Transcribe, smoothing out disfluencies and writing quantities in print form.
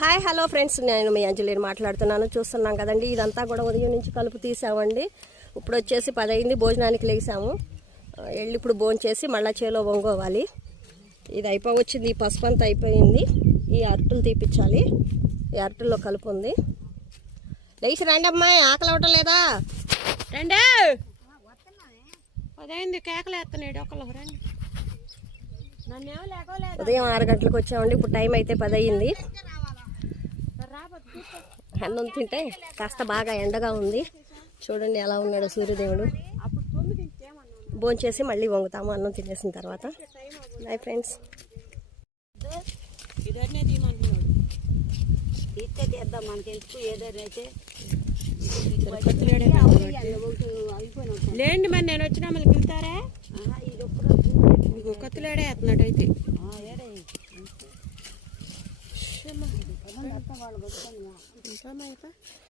Hi hello friends, నేను మీ అంజలిని మాట్లాడుతున్నాను. చూస్తున్నాం కదండి, ఇదంతా కూడా ఉదయం నుంచి కలుపు తీసామండి. ఇప్పుడు వచ్చేసి 10 అయింది, భోజనానికి లేసాము. వెళ్ళి ఇప్పుడు భోజనం చేసి మళ్ళీ చేలో వంగోవాలి. ఇది అయిపోవచ్చింది, ఈ పసుపు అంతా అయిపోయింది. ఈ అరటులు తీపిచ్చాలి. ఈ అరటుల్లో కలుపు ఉంది. లేచి రండి అమ్మాయి, ఆకలి అవ్వటం లేదా? రండి, 10 అయింది, కేకలేస్తున్నాడు ఒకళ్ళు. రండి. ఉదయం 6 గంటలకు వచ్చామండి. ఇప్పుడు టైం అయితే 10 అయింది. అన్నం తింటే కాస్త బాగా ఎండగా ఉంది. చూడండి ఎలా ఉన్నాడో సూర్యదేవుడు. భోంచేసి మళ్ళీ వంగుతాము అన్నం తినేసిన తర్వాత. Bye friends. లేండి మరి, నేను వచ్చినా మళ్ళీ పిలుతారా? కత్తులేడే అతన్నట్టయితే